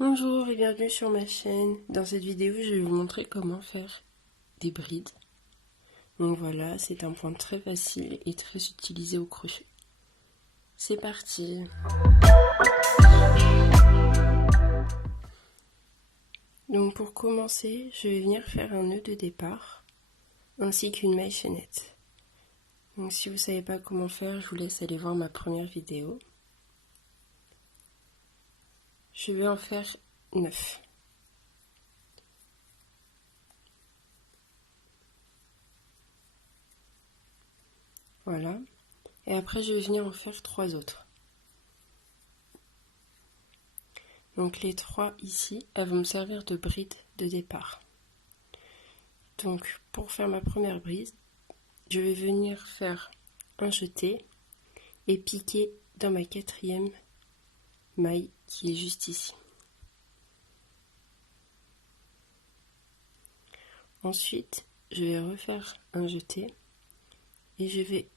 Bonjour et bienvenue sur ma chaîne. Dans cette vidéo, je vais vous montrer comment faire des brides. Donc voilà, c'est un point très facile et très utilisé au crochet. C'est parti. Donc pour commencer, je vais venir faire un nœud de départ ainsi qu'une maille chaînette. Donc si vous ne savez pas comment faire, je vous laisse aller voir ma première vidéo. Je vais en faire 9. Voilà. Et après, je vais venir en faire 3 autres. Donc les 3 ici, elles vont me servir de bride de départ. Donc pour faire ma première bride, je vais venir faire un jeté et piquer dans ma 4e maille qui est juste ici. Ensuite, je vais refaire un jeté et je vais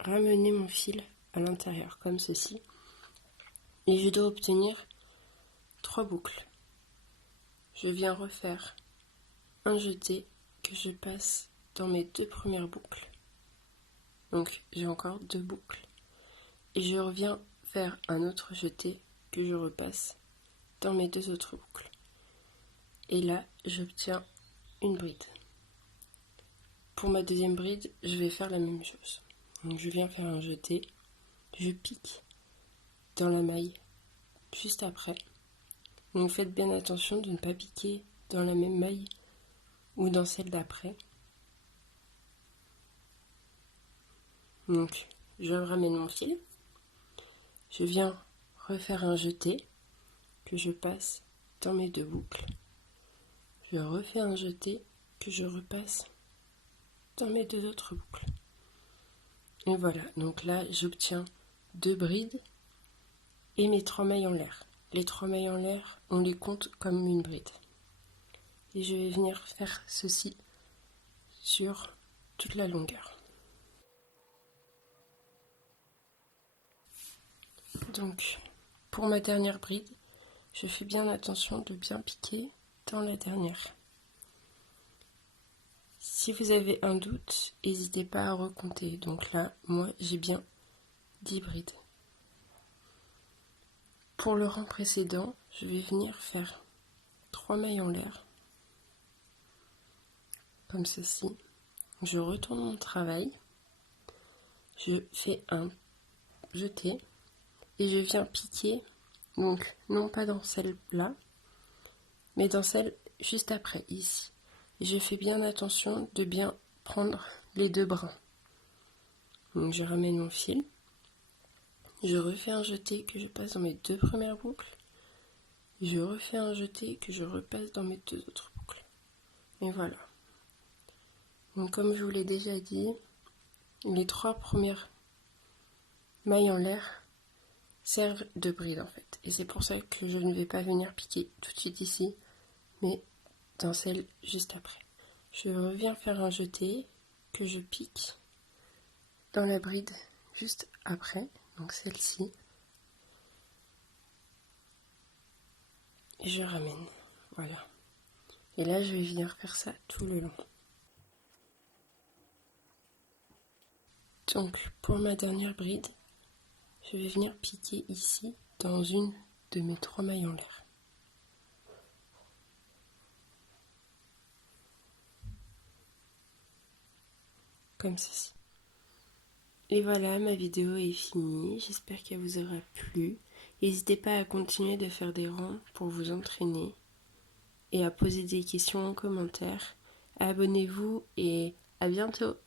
ramener mon fil à l'intérieur comme ceci. Et je dois obtenir 3 boucles. Je viens refaire un jeté que je passe dans mes 2 premières boucles. Donc j'ai encore 2 boucles. Et je reviens faire un autre jeté que je repasse dans mes 2 autres boucles. Et là, j'obtiens une bride. Pour ma deuxième bride, je vais faire la même chose. Donc je viens faire un jeté, je pique dans la maille juste après. Donc faites bien attention de ne pas piquer dans la même maille ou dans celle d'après. Donc je ramène mon fil, je viens refaire un jeté que je passe dans mes 2 boucles. Je refais un jeté que je repasse dans mes 2 autres boucles. Et voilà, donc là j'obtiens 2 brides et mes 3 mailles en l'air. Les 3 mailles en l'air, on les compte comme une bride. Et je vais venir faire ceci sur toute la longueur. Donc, pour ma dernière bride, je fais bien attention de bien piquer dans la dernière. Si vous avez un doute, n'hésitez pas à recompter. Donc là, moi, j'ai bien 10 brides. Pour le rang précédent, je vais venir faire 3 mailles en l'air, comme ceci. Je retourne mon travail, je fais un jeté et je viens piquer, donc non pas dans celle-là, mais dans celle juste après, ici. Et je fais bien attention de bien prendre les 2 brins. Donc je ramène mon fil, je refais un jeté que je passe dans mes 2 premières boucles, je refais un jeté que je repasse dans mes 2 autres boucles. Et voilà. Donc comme je vous l'ai déjà dit, les 3 premières mailles en l'air servent de bride en fait. Et c'est pour ça que je ne vais pas venir piquer tout de suite ici, mais dans celle juste après. Je reviens faire un jeté que je pique dans la bride juste après, donc celle-ci. Et je ramène, voilà. Et là je vais venir faire ça tout le long. Donc pour ma dernière bride, je vais venir piquer ici dans une de mes 3 mailles en l'air. Comme ceci. Et voilà, ma vidéo est finie, j'espère qu'elle vous aura plu. N'hésitez pas à continuer de faire des rangs pour vous entraîner et à poser des questions en commentaire. Abonnez-vous et à bientôt!